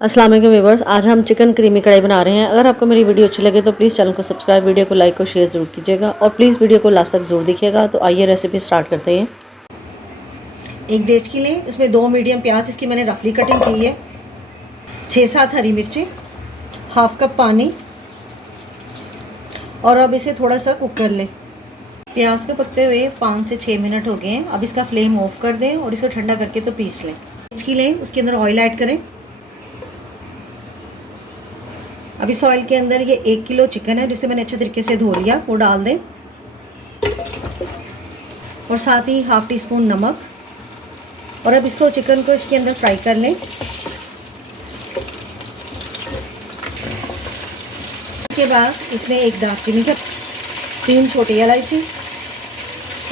अस्सलाम वालेकुम व्यूअर्स, आज हम चिकन क्रीमी कढ़ाई बना रहे हैं। अगर आपको मेरी वीडियो अच्छी लगे तो प्लीज़ चैनल को सब्सक्राइब, वीडियो को लाइक और शेयर ज़रूर कीजिएगा और प्लीज़ वीडियो को लास्ट तक ज़रूर देखिएगा। तो आइए रेसिपी स्टार्ट करते हैं। एक देचकी लें, उसमें 2 मीडियम प्याज, इसकी मैंने रफली कटिंग की है, 6-7 हरी मिर्चें, हाफ कप पानी और अब इसे थोड़ा सा कुक कर लें। प्याज को पकते हुए 5 से 6 मिनट हो गए हैं। अब इसका फ्लेम ऑफ कर दें और इसको ठंडा करके तो पीस लें। देचकी लें, उसके अंदर ऑयल ऐड करें। अब इस ऑयल के अंदर ये 1 किलो चिकन है जिसे मैंने अच्छे तरीके से धो लिया, वो डाल दें और साथ ही हाफ टी स्पून नमक। और अब इसको चिकन को इसके अंदर फ्राई कर लें। इसके बाद इसमें एक दालचीनी का 3 छोटी इलायची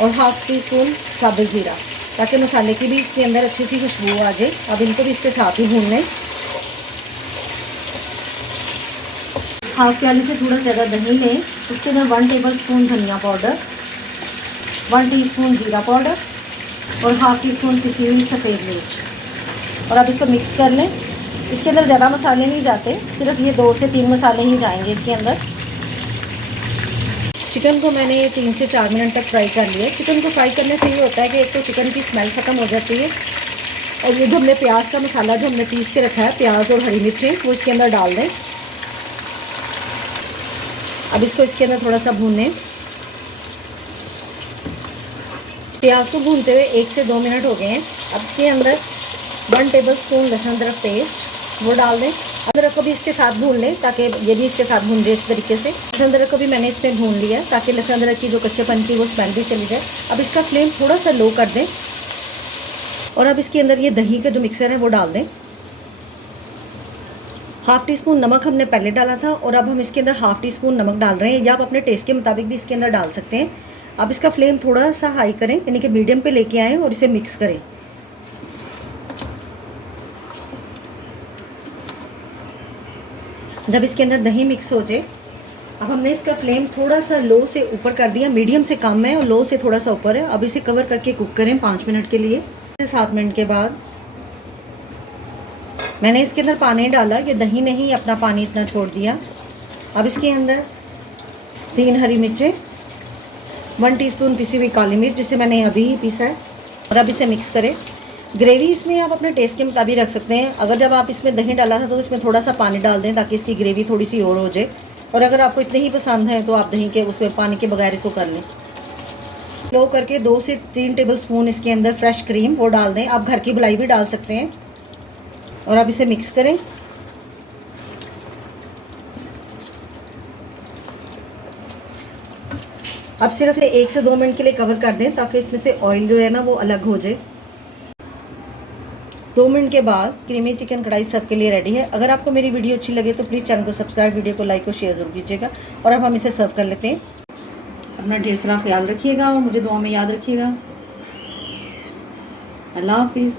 और हाफ टी स्पून साबुत ज़ीरा, ताकि मसाले की भी इसके अंदर अच्छी सी खुशबू आ जाए। अब इनको भी इसके साथ ही भून लें। हाफ प्याली से थोड़ा ज़्यादा दही लें, उसके अंदर 1 टेबल स्पून धनिया पाउडर, 1 टीस्पून ज़ीरा पाउडर और हाफ टी स्पून पिसी हुई सफ़ेद मिर्च। और अब इसको मिक्स कर लें। इसके अंदर ज़्यादा मसाले नहीं जाते, सिर्फ ये 2 से 3 मसाले ही जाएंगे इसके अंदर। चिकन को मैंने 3 से 4 मिनट तक फ्राई कर लिया। चिकन को फ्राई करने से ये होता है कि एक तो चिकन की स्मेल ख़त्म हो जाती है और ये जो हमने प्याज का मसाला जो हमने पीस के रखा है, प्याज और हरी मिर्चें, वो इसके अंदर डाल दें। अब इसको इसके अंदर थोड़ा सा भूनें। प्याज को भूनते हुए 1 से 2 मिनट हो गए हैं। अब इसके अंदर 1 टेबल स्पून लहसुन अदरक पेस्ट वो डाल दें। अदरक को भी इसके साथ भून लें ताकि ये भी इसके साथ भून जाए इस तरीके से। लहसुन अदरक को भी मैंने इसमें भून लिया ताकि लहसुन अदरक की जो कच्चेपन की वो स्मेल भी चली जाए। अब इसका फ्लेम थोड़ा सा लो कर दें और अब इसके अंदर ये दही का जो मिक्सर है वो डाल दें। हाफ टी स्पून नमक हमने पहले डाला था और अब हम इसके अंदर हाफ टी स्पून नमक डाल रहे हैं, या आप अपने टेस्ट के मुताबिक भी इसके अंदर डाल सकते हैं। अब इसका फ्लेम थोड़ा सा हाई करें, यानी कि मीडियम पे लेके आएँ और इसे मिक्स करें। जब इसके अंदर दही मिक्स हो जाए, अब हमने इसका फ्लेम थोड़ा सा लो से ऊपर कर दिया, मीडियम से कम है और लो से थोड़ा सा ऊपर है। अब इसे कवर करके कुक करें 5 मिनट के लिए। 7 मिनट के बाद मैंने इसके अंदर पानी डाला, ये दही ने ही अपना पानी इतना छोड़ दिया। अब इसके अंदर 3 हरी मिर्चें, 1 टीस्पून पिसी हुई काली मिर्च जिसे मैंने अभी ही पीसा है, और अब इसे मिक्स करें। ग्रेवी इसमें आप अपने टेस्ट के मुताबिक रख सकते हैं। अगर जब आप इसमें दही डाला था तो इसमें थोड़ा सा पानी डाल दें ताकि इसकी ग्रेवी थोड़ी सी और हो जाए, और अगर आपको इतने ही पसंद है तो आप दही के उसमें पानी के बगैर इसको कर लें। लो करके 2 से 3 टेबल स्पून इसके अंदर फ्रेश क्रीम वो डाल दें। आप घर की मलाई भी डाल सकते हैं और अब इसे मिक्स करें। अब सिर्फ 1 से 2 मिनट के लिए कवर कर दें ताकि इसमें से ऑयल जो है ना वो अलग हो जाए। 2 मिनट के बाद क्रीमी चिकन कढ़ाई सर्व के लिए रेडी है। अगर आपको मेरी वीडियो अच्छी लगे तो प्लीज़ चैनल को सब्सक्राइब, वीडियो को लाइक और शेयर ज़रूर कीजिएगा। और अब हम इसे सर्व कर लेते हैं। अपना ढेर सारा ख्याल रखिएगा और मुझे दुआ में याद रखिएगा। अल्लाह हाफिज़।